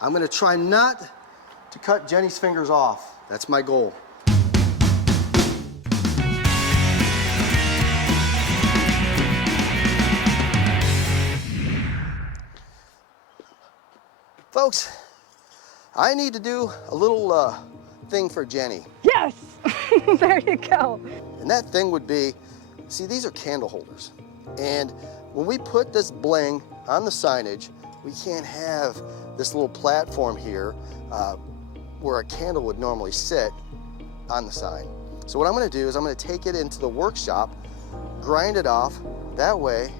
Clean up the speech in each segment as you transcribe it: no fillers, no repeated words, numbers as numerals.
I'm gonna try not to cut Jenny's fingers off. That's my goal. Folks, I need to do a little thing for Jenny. Yes! There you go. And that thing would be, see, these are candle holders. And when we put this bling on the signage, we can't have this little platform here where a candle would normally sit on the sign. So what I'm gonna do is I'm gonna take it into the workshop, grind it off. That way,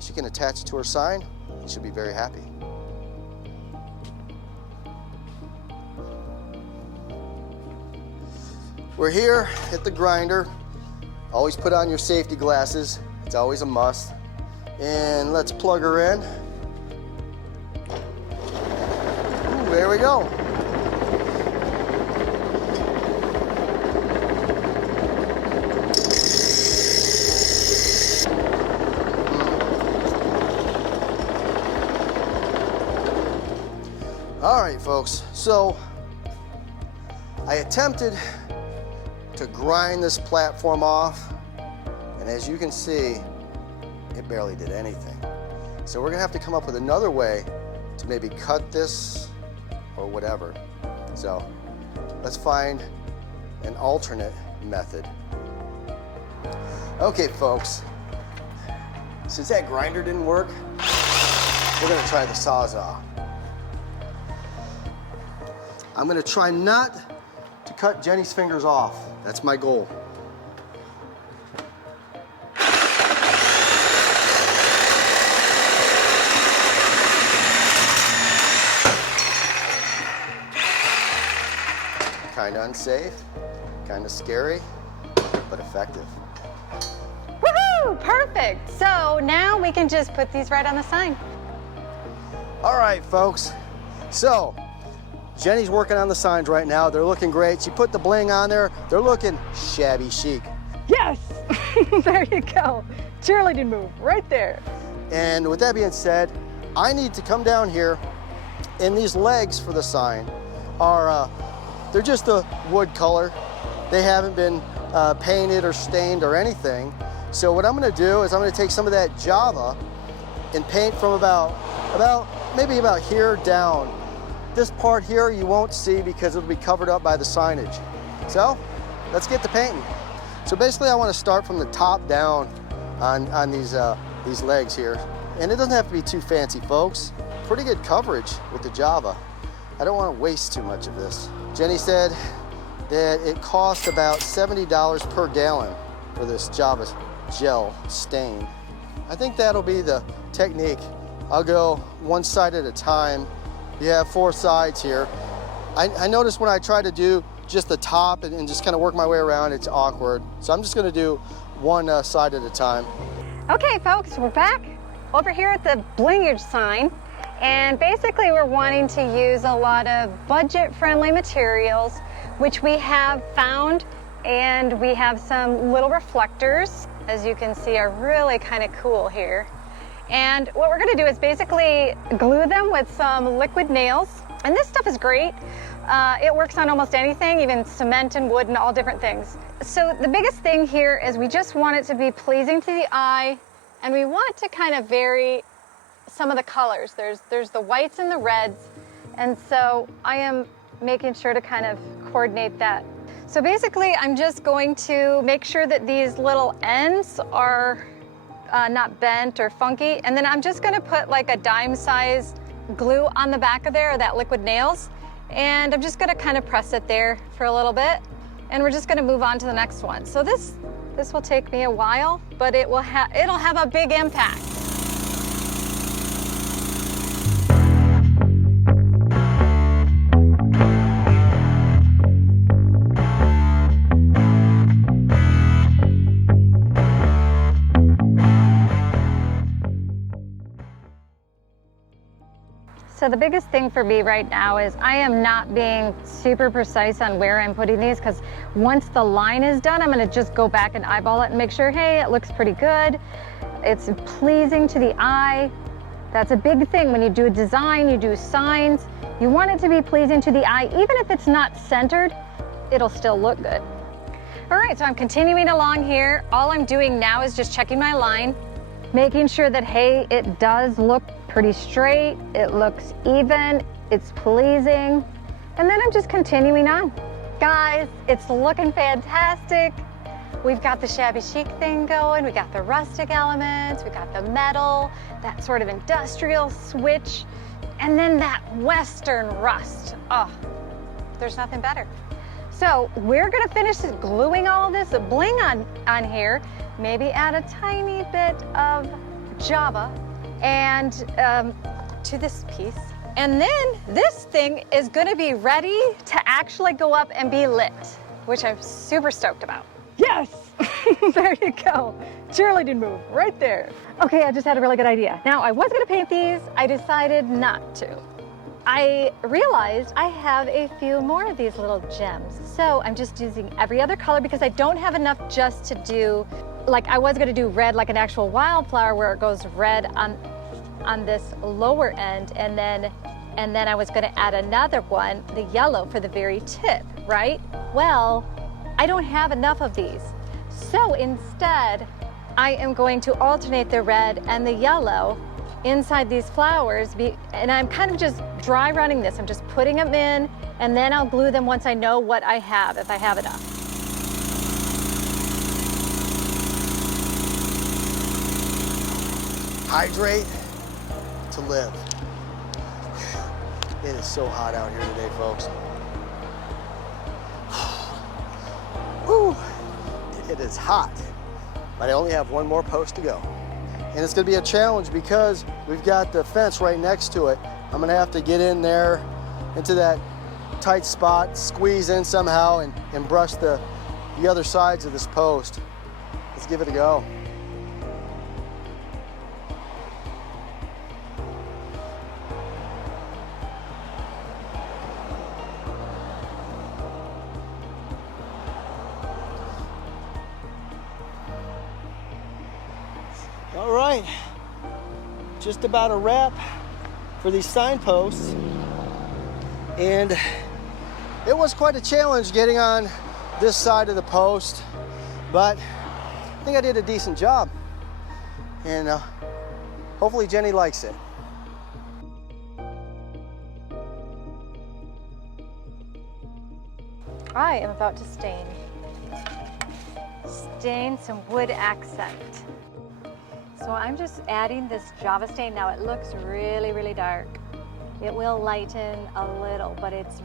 she can attach it to her sign and she'll be very happy. We're here at the grinder. Always put on your safety glasses. It's always a must. And let's plug her in. Ooh, there we go. All right, folks. So I attempted to grind this platform off, and as you can see, it barely did anything. So we're gonna have to come up with another way to maybe cut this or whatever. So let's find an alternate method. Okay, folks, since that grinder didn't work, we're gonna try the sawzall. I'm gonna try not to cut Jenny's fingers off. That's my goal. Kind of unsafe, kind of scary, but effective. Woohoo! Perfect. So now we can just put these right on the sign. All right, folks. So Jenny's working on the signs right now. They're looking great. She put the bling on there. They're looking shabby chic. Yes! There you go. Cheerleading move right there. And with that being said, I need to come down here, and these legs for the sign are, they're just a wood color. They haven't been painted or stained or anything. So what I'm gonna do is I'm gonna take some of that Java and paint from maybe about here down. This part here you won't see because it'll be covered up by the signage. So let's get to painting. So basically I want to start from the top down on these legs here. And it doesn't have to be too fancy, folks. Pretty good coverage with the Java. I don't want to waste too much of this. Jenny said that it cost about $70 per gallon for this Java gel stain. I think that'll be the technique. I'll go one side at a time. You have 4 sides here. I noticed when I try to do just the top and just kind of work my way around, it's awkward. So I'm just gonna do one side at a time. Okay, folks, we're back over here at the Blingage sign. And basically we're wanting to use a lot of budget-friendly materials, which we have found. And we have some little reflectors, as you can see, are really kind of cool here. And what we're gonna do is basically glue them with some liquid nails. And this stuff is great. It works on almost anything, even cement and wood and all different things. So the biggest thing here is we just want it to be pleasing to the eye, and we want to kind of vary some of the colors. There's the whites and the reds, and so I am making sure to kind of coordinate that. So basically I'm just going to make sure that these little ends are not bent or funky. And then I'm just gonna put like a dime size glue on the back of there, or that liquid nails. And I'm just gonna kind of press it there for a little bit. And we're just gonna move on to the next one. So this will take me a while, but it'll have a big impact. So the biggest thing for me right now is I am not being super precise on where I'm putting these, because once the line is done, I'm gonna just go back and eyeball it and make sure, hey, it looks pretty good. It's pleasing to the eye. That's a big thing when you do a design, you do signs, You want it to be pleasing to the eye. Even if it's not centered, it'll still look good. All right, so I'm continuing along here. All I'm doing now is just checking my line, making sure that, hey, it does look pretty straight, it looks even, it's pleasing, and then I'm just continuing on. Guys, it's looking fantastic. We've got the shabby chic thing going, we got the rustic elements, we got the metal, that sort of industrial switch, and then that Western rust. Oh, there's nothing better. So we're gonna finish gluing all of this bling on here, maybe add a tiny bit of Java and to this piece. And then this thing is gonna be ready to actually go up and be lit, which I'm super stoked about. Yes, there you go. Cheerleading move right there. Okay, I just had a really good idea. Now I was gonna paint these, I decided not to. I realized I have a few more of these little gems. So I'm just using every other color because I don't have enough just to do, like I was gonna do red like an actual wildflower where it goes red on this lower end, and then I was gonna add another one, the yellow for the very tip, right? Well, I don't have enough of these. So instead, I am going to alternate the red and the yellow inside these flowers, and I'm kind of just dry running this. I'm just putting them in, and then I'll glue them once I know what I have, if I have enough. Hydrate to live. It is so hot out here today, folks. Woo. It is hot, but I only have one more post to go. And it's gonna be a challenge because we've got the fence right next to it. I'm gonna have to get in there into that tight spot, squeeze in somehow, and brush the other sides of this post. Let's give it a go. All right, just about a wrap for these signposts. And it was quite a challenge getting on this side of the post, but I think I did a decent job. And hopefully Jenny likes it. I am about to stain some wood accent. So I'm just adding this Java stain. Now it looks really, really dark. It will lighten a little, but it's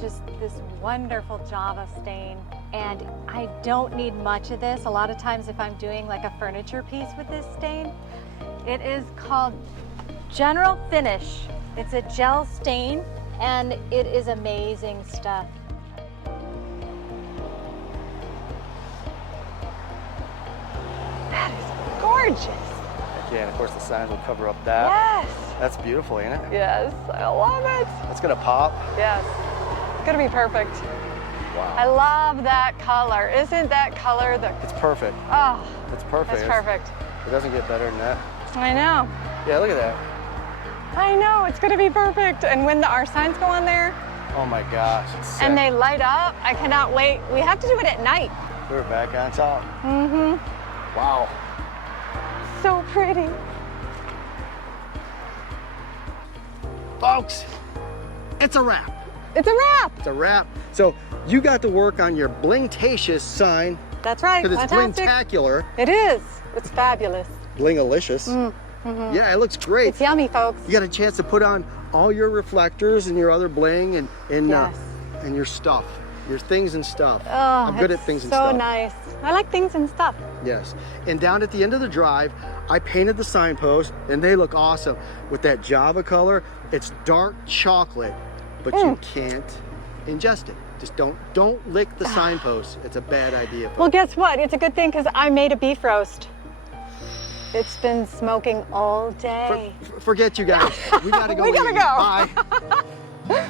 just this wonderful Java stain. And I don't need much of this. A lot of times if I'm doing like a furniture piece with this stain, it is called General Finish. It's a gel stain and it is amazing stuff. That is gorgeous. Yeah, and of course the signs will cover up that. Yes. That's beautiful, ain't it? Yes, I love it. It's gonna pop. Yes, it's gonna be perfect. Wow. I love that color. Isn't that color the... It's perfect. Oh, it's perfect. It's perfect. It doesn't get better than that. I know. Yeah, look at that. I know, it's gonna be perfect. And when our signs go on there, oh my gosh. and they light up, I cannot wait. We have to do it at night. We're back on top. Mm-hmm. Wow. So pretty. Folks, it's a wrap. It's a wrap. It's a wrap. So you got to work on your Blingtacious sign. That's right. Because it's Blingtacular. It is. It's fabulous. Blingalicious. Mm-hmm. Yeah, it looks great. It's yummy, folks. You got a chance to put on all your reflectors and your other bling and yes. And your stuff, your things and stuff. Oh, I'm good at things and stuff. So nice. I like things and stuff. Yes. And down at the end of the drive, I painted the signposts and they look awesome with that Java color. It's dark chocolate, but you can't ingest it. Just don't lick the signposts. It's a bad idea. Folks. Well, guess what? It's a good thing because I made a beef roast. It's been smoking all day. Forget you guys. We gotta go. We gotta go. Bye.